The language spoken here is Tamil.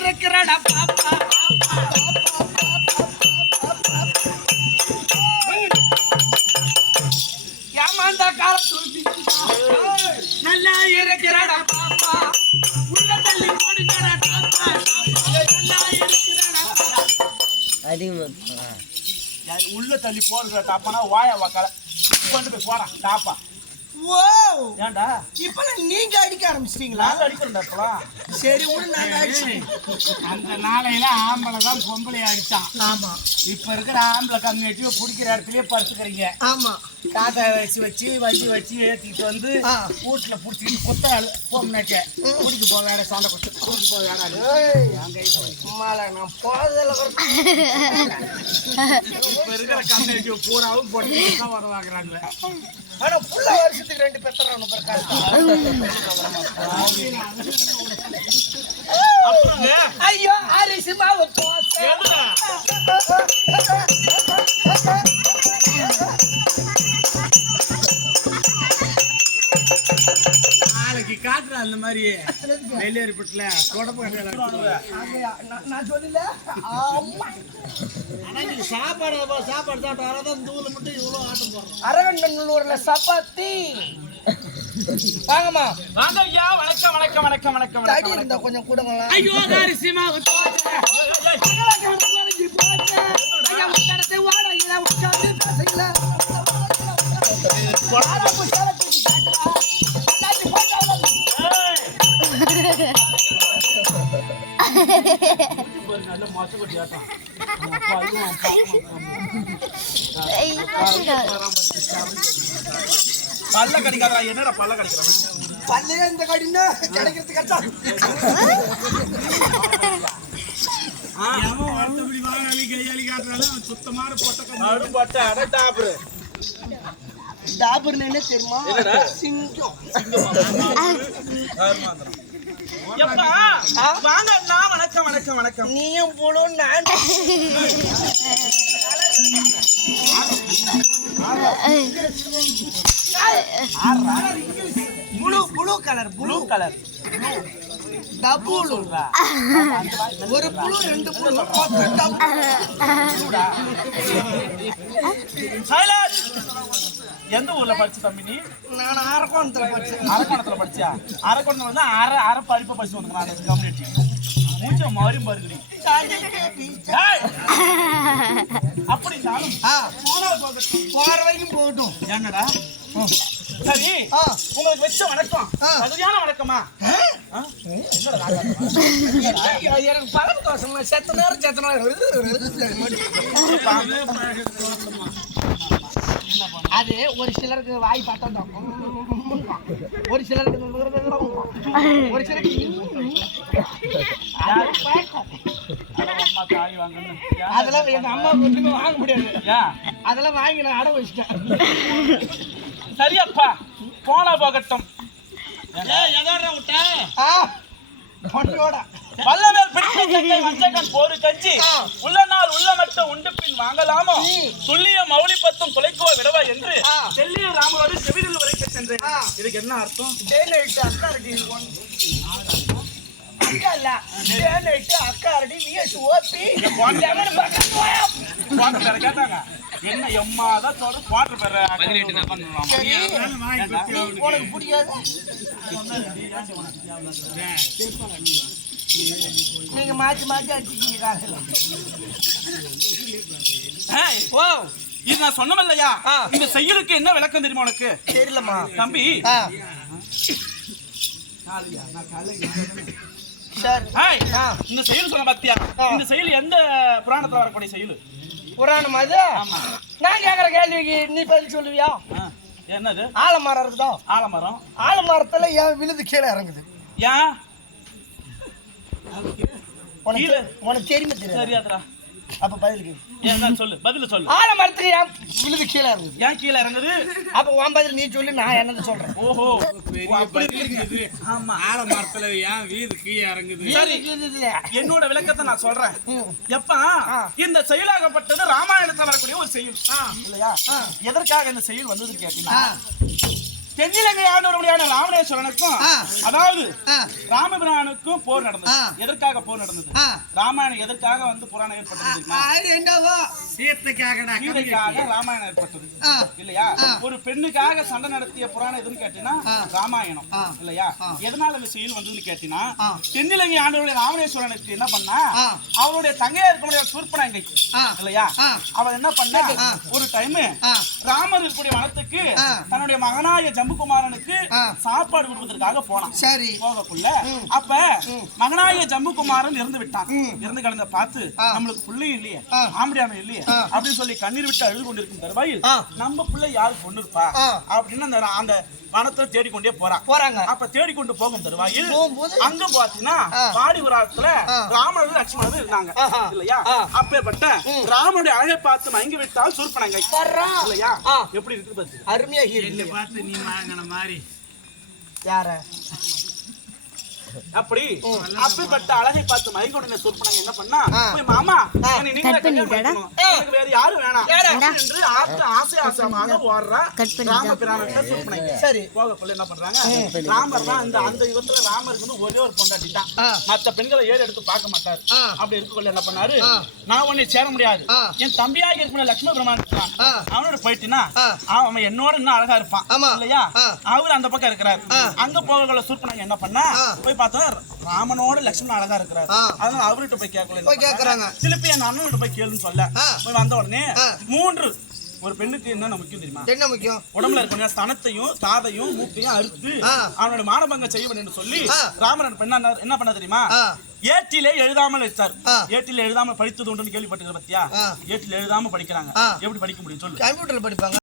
இருக்கிறடா பாப்பா காலத்துல நல்லா இருக்கிறடா பாப்பா உள்ள தள்ளி போடுங்கடா டாப்பா நல்லா இருக்கிறடா ஏய், உள்ள தள்ளி போடுற டாப்பானா கொண்டு போய் போடா டாப்பா ஏன்டா? இப்ப நீங்க அடிக்க ஆரம்பிச்சிட்டீங்களா? நாங்க அடிக்கிறோம்டா இப்பலாம் சரி விடு நாங்க அடிச்சு. அந்த நாளையில ஆம்பளை தான் பொம்பளை அடிச்சான். ஆமா. இப்ப இருக்கிற ஆம்பளை கம்யூனிட்டி குடிக்கிற இடத்துலயே படுத்துக்கிறீங்க. ஆமா. காக்கா வச்சு வச்சு வண்டி வச்சு ஏத்திட்டு வந்து. வீட்டுல புடிச்சிட்டு குத்த போம்னாக்க குடிக்க போக வேற சாலை குடிச்சு குடிக்க போக வேணாம் நான் போறதில்ல இப்ப இருக்கிற கம்யூனிட்டி பூராவும் போட்டு தான் வர வாங்குறாங்க ஆனா புள்ள வருஷத்துக்கு ரெண்டு பெத்தறானு காட்டுற அந்த மாதிரி. வெளியேறிப்பட்டுல தொடப்பு ஆகையா, நான் நான் சொல்லல ஆமா ஆனா நீங்க சாப்பாடு சாப்பாடு சாப்பிட்டு வரதான் தூள் மட்டும் இவ்வளவு ஆட்டம் போடுறோம். அரகண்டநல்லூர்ல சப்பாத்தி. வாங்கம்மா. வாங்க ஐயா வணக்கம் வணக்கம் வணக்கம் வணக்கம் தடி இருந்தா கொஞ்சம் கொடுங்களா? ஐயோ அரிசி மாவு தோசை ஐயா உட்காரத்தை வாடகையில உட்கார்ந்து பேசுங்களா பல்ல கடிக்காதா என்னடா பல்ல கடிக்கிறான் பல்லையே இந்த கடினா கிடைக்கிறது கட்டா கையாளி அவன் சுத்தமான பொட்டக்கம் அட டாபர் டாபர்னு என்ன தெரியுமா சிங்கம் வாங்க வணக்கம் வணக்கம் வணக்கம். நீயும் நான். Blue blue colour blue colour double ஒரு புழு ரெண்டு புழு. மொத்தம் டபுள் எந்த ஊர்ல படிச்ச தம்பி நீ நான் அரக்கோணத்துல படிச்சேன். அரக்கோணத்துல படிச்சியா? அரக்கோணத்துல வந்து அரை அரை படிப்பை படிச்சு வந்து நான் கம்யூனிட்டி மூச்ச மாறி பருகிறீ அப்படின்னாலும் ஆ, போனா போகட்டும். போற வரைக்கும் போகட்டும். என்னடா? சரி உங்களுக்கு வச்ச வணக்கம். சரியான வணக்கமா? எனக்கு பழக்க தோசை செத்த நேரம் செத்த நேரம். அது ஒரு சிலருக்கு வாய் பார்த்தா தான் ஒரு சிலருக்கு ஒரு சிலருக்கு அதெல்லாம் எங்க அம்மா ஒண்ணுமே வாங்க முடியாது. அதெல்லாம் வாங்கி நான் அடை வச்சிட்டேன். சரியப்பா போனா போகட்டும். பிடித்த கங்கை வஞ்சகன் போரு கஞ்சி. உள்ள நாள் உள்ள மட்டும் உண்டு பின் வாங்கலாமோ. துல்லிய மௌலி பத்தும் விடவா என்று ஆ. செல்லிய ராமரோடு செவிலில் வரைக்க சென்றேன். ஆ. இதுக்கு என்ன அர்த்தம்? அக்கா ரெடி அக்கா இல்ல. தேனைட்டு அக்கா ரெடி விஎஸ் ஓபி லெமன் பக்கம் போயா? குவாட்டர் பேரை கேட்டாங்க. என்ன பேரை சரி. நீ உனக்கு பிடிக்காது? நீங்க மாத்தி மாத்தி அடிச்சிட்டீங்க ஓ. இது நான் சொன்னோம் இல்லையா ஆ. இந்த செயலுக்கு என்ன விளக்கம் தெரியுமா உனக்கு? தெரியலம்மா. தம்பி. இந்த செயல் சொன்ன பாத்தியா. இந்த செயல் எந்த புராணத்துல வரக்கூடிய செயல்? புராணம் அது நான் கேக்குற கேள்விக்கு நீ பதில் சொல்லுவியா. என்னது? ஆலமரம் இருக்குதா? ஆலமரம். ஆலமரத்துல ஏன் விழுது கீழே இறங்குது. ஏன்? உனக்கு தெரியுமா தெரியாது? தெரியாதுடா. அப்ப பதிலுக்கு. என்ன சொல்லு? பதில சொல்லு. ஆலமரத்துக்கு ஏன் விழுது கீழே இருக்குது ஏன் கீழே இறங்குது? அப்ப உன் பதில் நீ சொல்லி நான் என்னது சொல்றேன்? ஓஹோ. ஆமா. ஆலமரத்துல ஏன் வீடு கீழே இறங்குது? சரி. என்னோட விளக்கத்தை நான் சொல்றேன். எப்பா. இந்த செயலாகப்பட்டது ராமாயணத்துல வரக்கூடிய ஒரு செயல். இல்லையா? எதற்காக இந்த செயல் வந்ததுன்னு கேட்டீங்கன்னா தென்னிலங்கை ஆண்டவருடையான ராமணேஸ்வரனுக்கும். அதாவது ராமபிரானுக்கும் போர் நடந்தது. எதற்காக போர் நடந்தது. ராமாயணம் எதற்காக வந்து புராணம் ஏற்பட்டது ராமாயணம் ஏற்பட்டது. இல்லையா. ஒரு பெண்ணுக்காக சண்டை நடத்திய புராணம் எதுன்னு கேட்டீங்கன்னா. ராமாயணம். இல்லையா. எதனால இந்த செயல் வந்ததுன்னு கேட்டீங்கன்னா. தென்னிலங்கை ஆண்டவருடைய ராமணேஸ்வரனுக்கு என்ன பண்ணா. அவருடைய தங்கையா இருக்கக்கூடிய சூர்பனங்கை. இல்லையா ஆ. அவ என்ன பண்ணா. ஒரு டைம். ராமர் இருக்கக்கூடிய வனத்துக்கு. தன்னுடைய மகனாய ஜம்புகுமாரனுக்கு. சாப்பாடு கொடுப்பதற்காக போனான் சரி போகக்குள்ள அப்ப மகனாய ஜம்புகுமாரன் இறந்து விட்டான். இறந்து கிடந்த பார்த்து. நம்மளுக்கு பிள்ளையும் இல்லையே. ஆம்படியானும் இல்லையே. அப்படின்னு சொல்லி கண்ணீர் விட்டு அழுது கொண்டிருக்கும் தருவாயில். நம்ம பிள்ளை யாரு பொண்ணு இருப்பா. அப்படின்னு அந்த அந்த வனத்தை தேடிக்கொண்டே போறான் போறாங்க அப்ப தேடிக்கொண்டு போகும் தருவாயில்? அங்க பாத்தீங்கன்னா ஆ. பாடிபுராத்துல ஆ. ராமனும் லட்சுமணரும் இருந்தாங்க. இல்லையா. அப்பேற்பட்ட ராமனுடைய அழகை பார்த்து மயங்கி விட்டால் சூர்பனங்கை வர்றா. இல்லையா. எப்படி இருக்கு பாத்து அருமையாக பார்த்து நீ வாங்கின மாதிரி. யார? அப்படி அப்பேற்பட்ட அழகை பார்த்து மயங்கொண்ட சூர்பனங்கை என்ன பண்ணா. போய் மாமா. எனக்கு வேற யாரும் வேணாம்? என்று ஆசை ஆசை ஆசையாக ஓடுறா கட் பண்ணிட்டா. ராமபிரான சூர்பனங்கை சரி போகக்குள்ள என்ன பண்றாங்க ராமர் தான் அந்த அந்த யுகத்துல ராமருக்கு வந்து ஒரே ஒரு பொண்டாட்டி தான். மத்த பெண்களை ஏறு எடுத்து பார்க்க மாட்டாரு. அப்படி இருக்கக்குள்ள என்ன பண்ணாரு. நான் உன்னை சேர முடியாது. என் தம்பியாக இருக்கிற லட்சுமி பிரமான். அவனோட போயிட்டுனா. அவன் என்னோட இன்னும் அழகா இருப்பான். இல்லையா. அவர் அந்த பக்கம் இருக்கிறாரு. அங்க போகக்குள்ள சூர்பனங்க என்ன பண்ணா. போய் பார்த்தா ராமனோட லட்சுமணன் அழகா இருக்கிறாரு. அதனால அவர்கிட்ட போய் கேட்கல போய் கேக்குறாங்க. திருப்பி என் அண்ணன்கிட்ட போய் கேளுன்னு சொல்ல. போய் வந்த உடனே. மூன்று ஒரு பெண்ணுக்கு என்ன முக்கியம் தெரியுமா என்ன முக்கியம் உடம்புல இருக்க ஸ்தனத்தையும் தாதையும் மூக்கையும் அறுத்து. அவனோட மானபங்கம் செய்ய வேண்டும் சொல்லி. ராமரன் பெண்ணா என்ன பண்ண தெரியுமா. ஏட்டிலே எழுதாமல் வச்சார். ஏட்டிலே எழுதாமல் படித்தது உண்டுன்னு கேள்விப்பட்டிருக்க பத்தியா. ஏட்டில் எழுதாம படிக்கிறாங்க. எப்படி படிக்க முடியும் சொல்லு கம்ப்யூட்டர்ல படிப்பாங்க